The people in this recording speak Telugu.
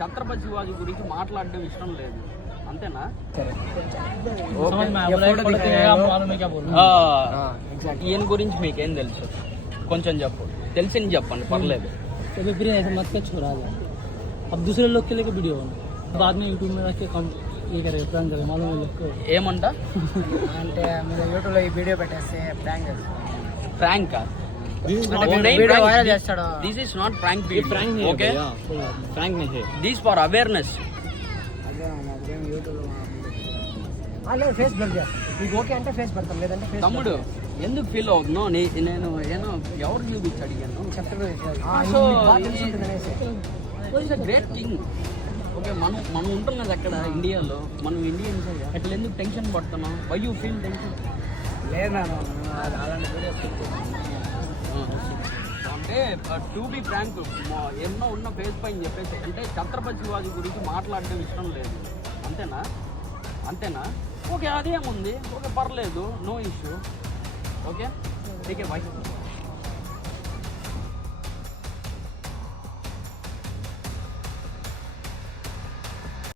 ఛత్రపతి శివాజీ గురించి మాట్లాడడం ఇష్టం లేదు, అంతేనా? ఈయన గురించి మీకేం తెలుసు? కొంచెం చెప్పు, తెలిసింది చెప్పండి, పర్లేదు. फिर ऐसे मत कर छोड़ा जा, अब दूसरे लोग के लेके वीडियो बाद में यूट्यूब में रख के कम ये करे प्रांक करे मालूम है लोग को ఏమంట అంటే మీరు యూట్యూబ్ లో ఈ వీడియో పెట్టేస్తే ప్రాంక్ ప్రాంక్? వీడియో వైరల్ చేస్తాడు. This is not prank video, okay? Prank नहीं है, దిస్ ఫర్ అవేర్నెస్. అదే యూట్యూబ్ లో లేదు ఫేస్ బ్లాక్ చేస్తా, మీకు ఓకే అంటే ఫేస్ పెడతాం, లేదంటే ఫేస్. తమ్ముడు ఎందుకు ఫీల్ అవుతున్నావు? నేను ఏమో ఎవరు చూపించి అడిగాను, గ్రేట్ థింగ్. ఓకే, మనం ఉంటున్నది అక్కడ ఇండియాలో, మనం ఇండియన్స్ అట్లా ఎందుకు టెన్షన్ పడుతున్నాం? Why you feel tension? లేదు అంటే టు బి ఫ్రాంక్, ఎన్నో ఉన్న ఫేస్ పైన చెప్పేసి అంటే ఛత్రపతి శివాజీ గురించి మాట్లాడడం ఇష్టం లేదు, అంతేనా? అంతేనా? ఓకే, అదేముంది, ఓకే, పర్లేదు, no issue, okay, okay, by.